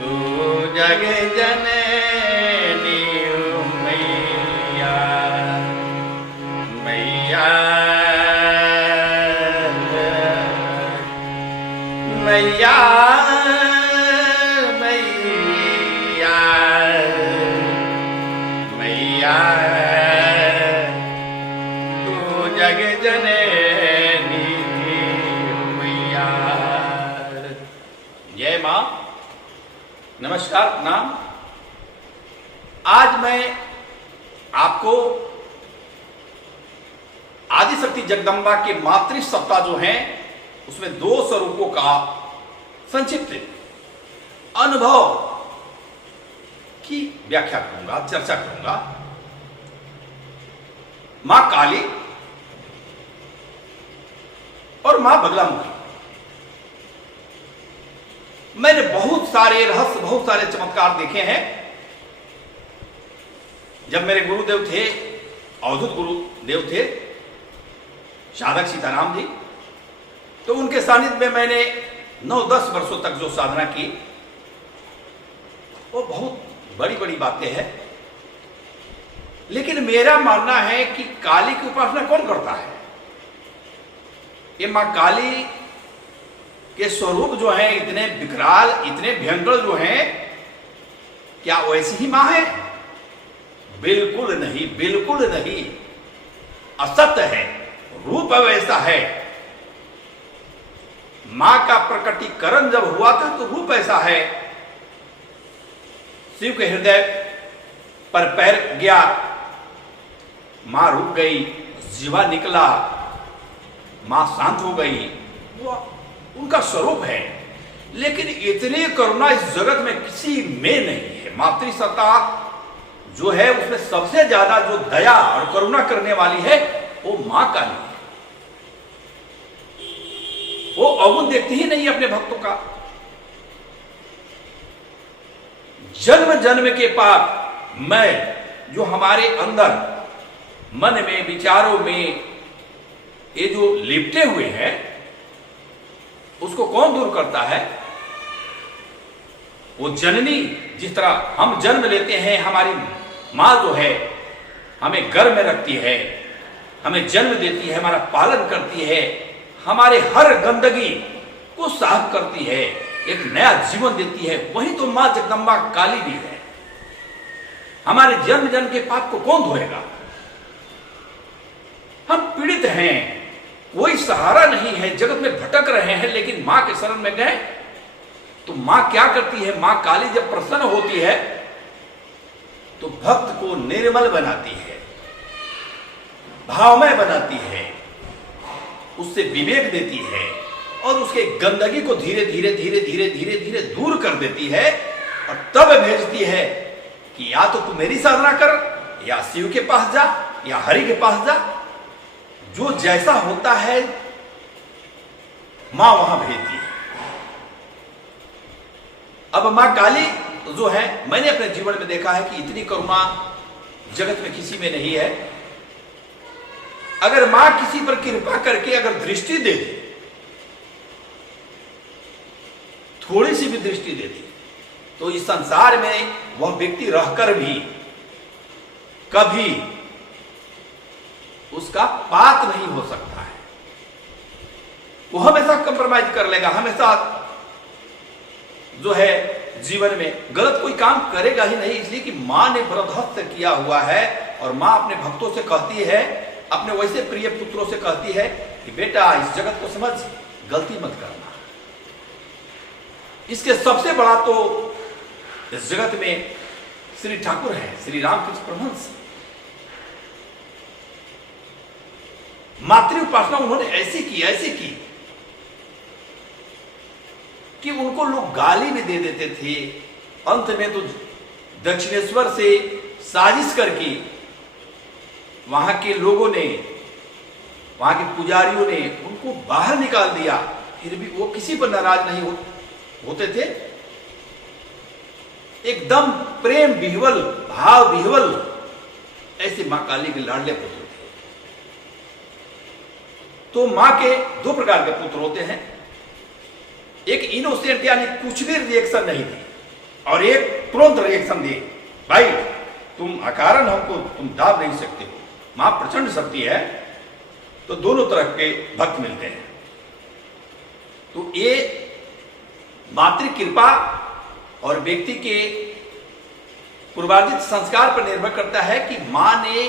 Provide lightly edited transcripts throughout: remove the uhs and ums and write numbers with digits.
तू जग जननी मैया मैया मैया मैया मैया तू जग जननी मैया। जय मां, नमस्कार, प्रणाम। आज मैं आपको आदिशक्ति जगदम्बा के मातृ सप्ताह जो हैं उसमें 2 स्वरूपों का संक्षिप्त अनुभव की व्याख्या करूंगा, चर्चा करूंगा। मां काली और मां बगलामुखी। मैंने बहुत सारे रहस्य, बहुत सारे चमत्कार देखे हैं। जब मेरे गुरुदेव थे, अवधूत गुरुदेव थे साधक सीताराम जी, तो उनके सानिध्य में मैंने 9-10 वर्षों तक जो साधना की वो बहुत बड़ी बड़ी बातें हैं। लेकिन मेरा मानना है कि काली की उपासना कौन करता है? ये मां काली के स्वरूप जो हैं इतने विकराल, इतने भयंकर जो हैं, क्या वैसी ही मां है? बिल्कुल नहीं, बिल्कुल नहीं। असत्य है, रूप वैसा है। मां का प्रकटीकरण जब हुआ था तो रूप ऐसा है। शिव के हृदय पर पैर गया, मां रुक गई, जीवा निकला, मां शांत हो गई, वो उनका स्वरूप है। लेकिन इतनी करुणा इस जगत में किसी में नहीं है। मातृसत्ता जो है उसमें सबसे ज्यादा जो दया और करुणा करने वाली है वो मां काली है। वो अवगुण देखती ही नहीं अपने भक्तों का। जन्म जन्म के पाप मैं जो हमारे अंदर मन में, विचारों में ये जो लिपटे हुए हैं उसको कौन दूर करता है? वो जननी, जिस तरह हम जन्म लेते हैं, हमारी मां जो है हमें गर्भ में रखती है, हमें जन्म देती है, हमारा पालन करती है, हमारे हर गंदगी को साफ करती है, एक नया जीवन देती है। वही तो मां जगदम्बा काली भी है। हमारे जन्म जन्म के पाप को कौन धोएगा? हम पीड़ित हैं, कोई सहारा नहीं है, जगत में भटक रहे हैं, लेकिन मां के शरण में गए तो मां क्या करती है? मां काली जब प्रसन्न होती है तो भक्त को निर्मल बनाती है, भावमय बनाती है, उससे विवेक देती है और उसके गंदगी को धीरे धीरे धीरे धीरे धीरे धीरे दूर कर देती है। और तब भेजती है कि या तो तू मेरी साधना कर, या शिव के पास जा, या हरि के पास जा। जो जैसा होता है मां वहां भेजती है। अब मां काली जो है, मैंने अपने जीवन में देखा है कि इतनी करुणा जगत में किसी में नहीं है। अगर मां किसी पर कृपा करके अगर दृष्टि दे दे, थोड़ी सी भी दृष्टि दे दे, तो इस संसार में वह व्यक्ति रहकर भी कभी उसका पात नहीं हो सकता है। वो हमेशा कंप्रोमाइज कर लेगा, हमेशा जो है जीवन में गलत कोई काम करेगा ही नहीं। इसलिए कि मां ने व्रतहस्त किया हुआ है और मां अपने भक्तों से कहती है, अपने वैसे प्रिय पुत्रों से कहती है कि बेटा इस जगत को समझ, गलती मत करना। इसके सबसे बड़ा तो इस जगत में श्री ठाकुर है, श्री रामकृष्ण परमहंस। मातृ उपासना उन्होंने ऐसी की कि उनको लोग गाली भी दे देते थे। अंत में तो दक्षिणेश्वर से साजिश करके वहां के लोगों ने, वहां के पुजारियों ने उनको बाहर निकाल दिया। फिर भी वो किसी पर नाराज नहीं होते थे। एकदम प्रेम विह्वल, भाव विह्वल ऐसे मां काली के लाडले पुत्र थे। तो मां के 2 प्रकार के पुत्र होते हैं। एक इनोसेंट यानी कुछ भी रिएक्शन नहीं दी और एक तुरंत रिएक्शन दिए, भाई तुम अकारण हमको तुम दाब नहीं सकते हो, मां प्रचंड शक्ति है। तो दोनों तरह के भक्त मिलते हैं। तो ये मातृ कृपा और व्यक्ति के पूर्वार्जित संस्कार पर निर्भर करता है कि मां ने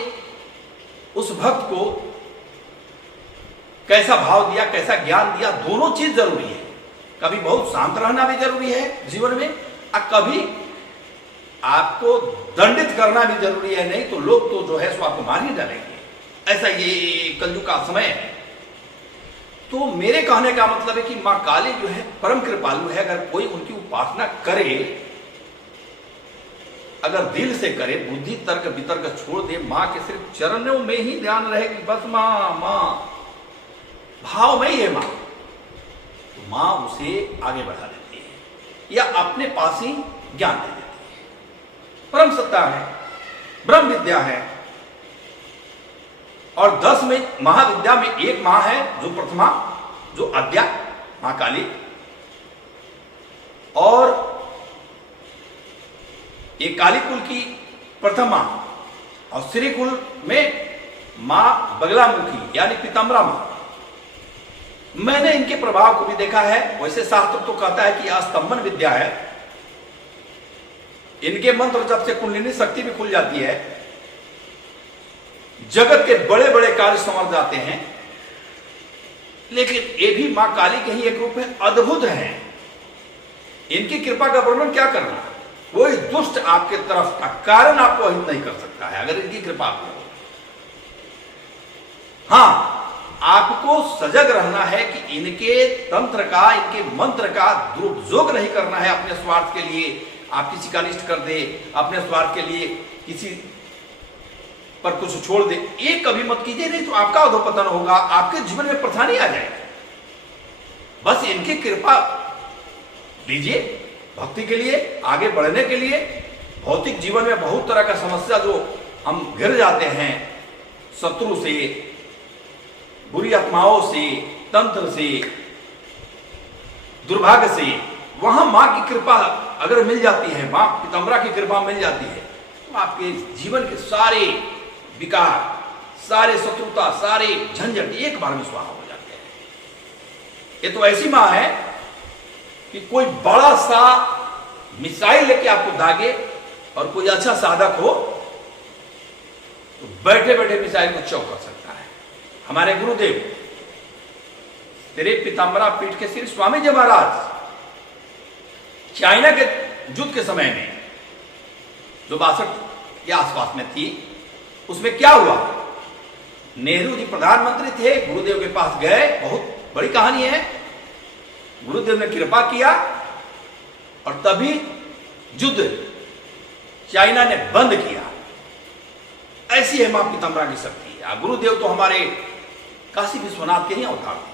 उस भक्त को कैसा भाव दिया, कैसा ज्ञान दिया। दोनों चीज जरूरी है। कभी बहुत शांत रहना भी जरूरी है जीवन में, और कभी आपको दंडित करना भी जरूरी है। नहीं तो लोग तो जो है सो आपको मार ही डालेंगे। ऐसा ये कलयुग का समय है। तो मेरे कहने का मतलब है कि मां काली जो है परम कृपालु है। अगर कोई उनकी उपासना करे, अगर दिल से करे, बुद्धि तर्क वितर्क छोड़ दे, मां के सिर्फ चरणों में ही ध्यान रहे कि बस मां मां भाव में ही है मां, तो मां उसे आगे बढ़ा देती है या अपने पास ही ज्ञान दे देती है। परम सत्ता है, ब्रह्म विद्या है। और 10 में महाविद्या में एक मां है जो प्रथमा, जो अद्या, मां काली। और एक काली कुल की प्रथमा और श्री कुल में मां बगलामुखी यानी पीताम्बरा मां। मैंने इनके प्रभाव को भी देखा है। वैसे शास्त्र तो कहता है कि अस्तंभन विद्या है, इनके मंत्र जब से कुंडलिनी शक्ति भी खुल जाती है, जगत के बड़े बड़े कार्य संवर जाते हैं। लेकिन ये भी मां काली के ही एक रूप है, अद्भुत है। इनकी कृपा का वर्णन क्या करना, कोई दुष्ट आपके तरफ का कारण आपको अहित नहीं कर सकता है अगर इनकी कृपा हो। हां, आपको सजग रहना है कि इनके तंत्र का, इनके मंत्र का दुरुपयोग नहीं करना है अपने स्वार्थ के लिए। आप किसी का अनिष्ट कर दे, अपने स्वार्थ के लिए किसी पर कुछ छोड़ दे, ये कभी मत कीजिए। नहीं तो आपका अधोपतन होगा, आपके जीवन में परेशानी आ जाएगी। बस इनकी कृपा लीजिए भक्ति के लिए, आगे बढ़ने के लिए। भौतिक जीवन में बहुत तरह का समस्या जो हम घिर जाते हैं, शत्रु से, बुरी आत्माओं से, तंत्र से, दुर्भाग्य से, वहां मां की कृपा अगर मिल जाती है, मां पीताम्बरा की कृपा मिल जाती है, तो आपके जीवन के सारे विकार, सारे शत्रुता, सारे झंझट एक बार में स्वाहा हो जाते हैं। ये तो ऐसी मां है कि कोई बड़ा सा मिसाइल लेके आपको दागे और कोई अच्छा साधक हो तो बैठे बैठे मिसाइल को चौक कर सकता है। हमारे गुरुदेव तेरे पीताम्बरा पीठ के श्री स्वामी जी महाराज चाइना के युद्ध के समय में, जो 62 के आसपास में थी, उसमें क्या हुआ, नेहरू जी प्रधानमंत्री थे, गुरुदेव के पास गए। बहुत बड़ी कहानी है। गुरुदेव ने कृपा किया और तभी युद्ध चाइना ने बंद किया। ऐसी है मां पीताम्बरा की शक्ति। गुरुदेव तो हमारे काशी विश्वनाथ के ही अवतार थे।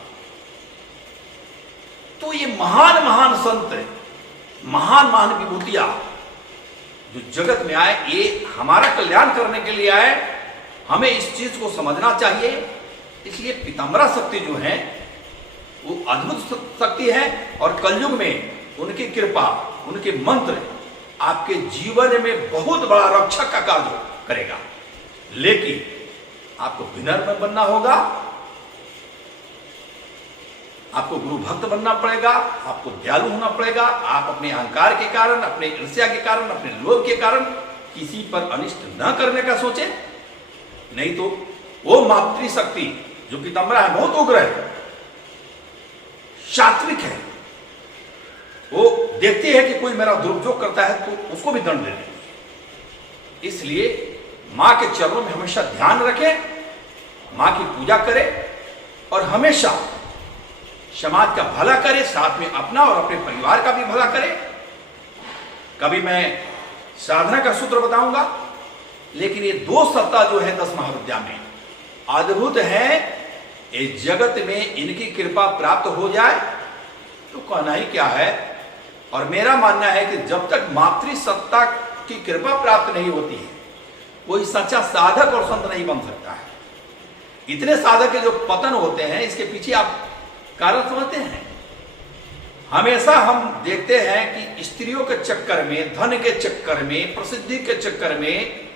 तो ये महान महान संत, महान महान विभूतियां जो जगत में आए, ये हमारा कल्याण करने के लिए आए। हमें इस चीज को समझना चाहिए। इसलिए पीताम्बरा शक्ति जो है वो अद्भुत शक्ति है और कलयुग में उनकी कृपा, उनके मंत्र आपके जीवन में बहुत बड़ा रक्षक का कार्य करेगा। लेकिन आपको विनम्र बनना होगा, आपको गुरु भक्त बनना पड़ेगा, आपको दयालु होना पड़ेगा। आप अपने अहंकार के कारण, अपने ईर्ष्या के कारण, अपने लोभ के कारण किसी पर अनिष्ट न करने का सोचे। नहीं तो वो मातृशक्ति जो पीताम्बरा है बहुत उग्र है, सात्विक है। वो देखती है कि कोई मेरा दुरुपयोग करता है तो उसको भी दंड देने। इसलिए मां के चरणों में हमेशा ध्यान रखें, मां की पूजा करें और हमेशा समाज का भला करे, साथ में अपना और अपने परिवार का भी भला करे। कभी मैं साधना का सूत्र बताऊंगा, लेकिन ये 2 सत्ता जो है 10 महाविद्या में अद्भुत है। इस जगत में इनकी कृपा प्राप्त हो जाए तो कहना ही क्या है। और मेरा मानना है कि जब तक मातृ सत्ता की कृपा प्राप्त नहीं होती है, कोई सच्चा साधक और संत नहीं बन सकता है। इतने साधक के जो पतन होते हैं, इसके पीछे आप कारण समझते हैं। हमेशा हम देखते हैं कि स्त्रियों के चक्कर में, धन के चक्कर में, प्रसिद्धि के चक्कर में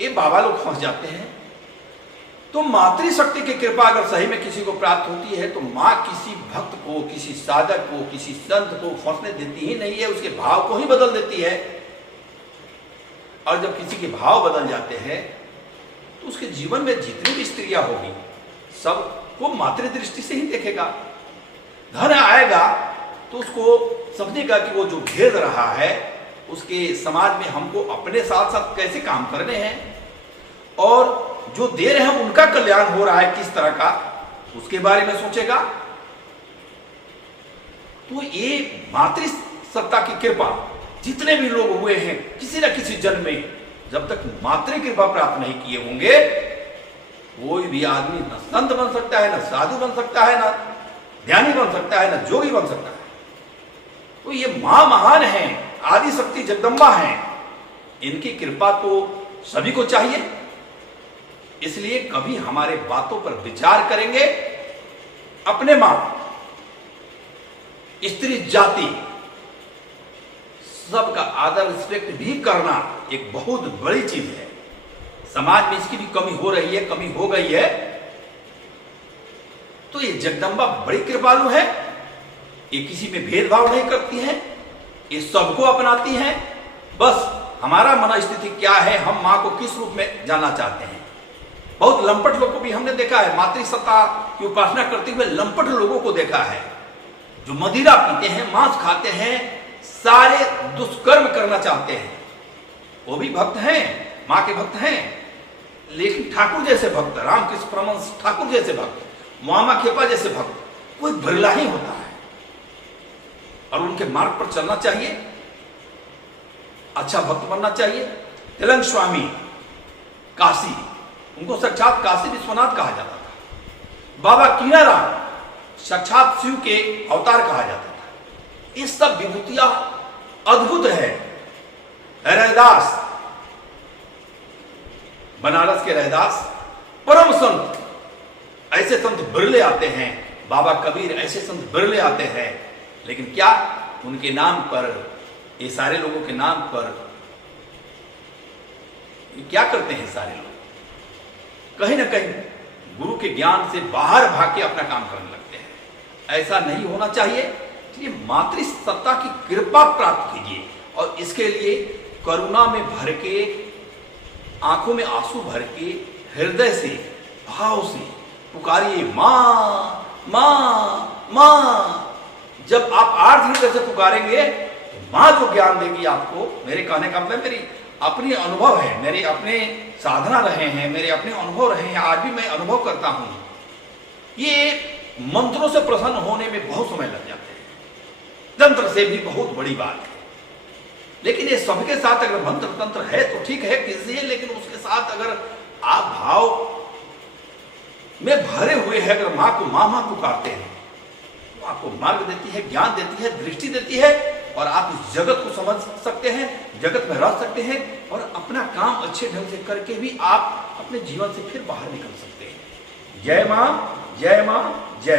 ये बाबा लोग फंस जाते हैं। तो मातृशक्ति की कृपा अगर सही में किसी को प्राप्त होती है तो माँ किसी भक्त को, किसी साधक को, किसी संत को फंसने देती ही नहीं है, उसके भाव को ही बदल देती है। और जब किसी के भाव बदल जाते हैं तो उसके जीवन में जितनी भी स्त्रियां होगी सबको मातृ दृष्टि से ही देखेगा। धन आएगा तो उसको समझेगा कि वो जो भेद रहा है उसके समाज में हमको अपने साथ साथ कैसे काम करने हैं, और जो दे रहे हैं उनका कल्याण हो रहा है किस तरह का, उसके बारे में सोचेगा। तो ये मातृ सत्ता की कृपा जितने भी लोग हुए हैं किसी न किसी जन्म में, जब तक मातृ कृपा प्राप्त नहीं किए होंगे कोई भी आदमी न संत बन सकता है, न साधु बन सकता है, न ध्यानी बन सकता है, न जोगी बन सकता है। तो ये मां महान है, आदि शक्ति जगदम्बा है, इनकी कृपा तो सभी को चाहिए। इसलिए कभी हमारे बातों पर विचार करेंगे, अपने मां, स्त्री जाति सबका आदर रिस्पेक्ट भी करना एक बहुत बड़ी चीज है। समाज में इसकी भी कमी हो रही है, कमी हो गई है। तो ये जगदम्बा बड़ी कृपालु है, ये किसी में भेदभाव नहीं करती हैं, ये सबको अपनाती हैं। बस हमारा मनोस्थिति क्या है, हम मां को किस रूप में जानना चाहते हैं। बहुत लंपट लोगों को भी हमने देखा है, मातृसत्ता की उपासना करते हुए लंपट लोगों को देखा है, जो मदिरा पीते हैं, मांस खाते हैं, सारे दुष्कर्म करना चाहते हैं। वो भी भक्त हैं, मां के भक्त हैं, लेकिन ठाकुर जैसे भक्त, रामकृष्ण परमहंस ठाकुर जैसे भक्त, मामा खेपा जैसे भक्त कोई बिरला ही होता है। और उनके मार्ग पर चलना चाहिए, अच्छा भक्त बनना चाहिए। तिलक स्वामी काशी, उनको साक्षात काशी विश्वनाथ कहा जाता था। बाबा कीनाराम साक्षात शिव के अवतार कहा जाता था। ये सब विभूतियां अद्भुत है। रैदास, बनारस के रैदास परम संत, ऐसे संत बिरले आते हैं। बाबा कबीर, ऐसे संत बिरले आते हैं। लेकिन क्या उनके नाम पर, ये सारे लोगों के नाम पर क्या करते हैं सारे लोग? कहीं ना कहीं गुरु के ज्ञान से बाहर भाग के अपना काम करने लगते हैं। ऐसा नहीं होना चाहिए। इसलिए मातृ सत्ता की कृपा प्राप्त कीजिए, और इसके लिए करुणा में भर के, आंखों में आंसू भर के, हृदय से, भाव से पुकारिए, मां मां मां। जब आप आर्थ हृदय से पुकारेंगे तो मां जो ज्ञान देगी आपको, मेरे कहने का मतलब मेरी अपनी अनुभव है, मेरे अपने साधना रहे हैं, मेरे अपने अनुभव रहे हैं, आज भी मैं अनुभव करता हूं। ये मंत्रों से प्रसन्न होने में बहुत समय लग जाते हैं, तंत्र से भी बहुत बड़ी बात है। लेकिन ये सबके साथ अगर मंत्र तंत्र है तो ठीक है कीजिए, लेकिन उसके साथ अगर आप भाव में भरे हुए हैं, अगर मां को मां मां पुकारते हैं तो आपको मार्ग देती है, ज्ञान देती है, दृष्टि देती है, और आप इस जगत को समझ सकते हैं, जगत में रह सकते हैं, और अपना काम अच्छे ढंग से करके भी आप अपने जीवन से फिर बाहर निकल सकते हैं। जय मां, जय मां।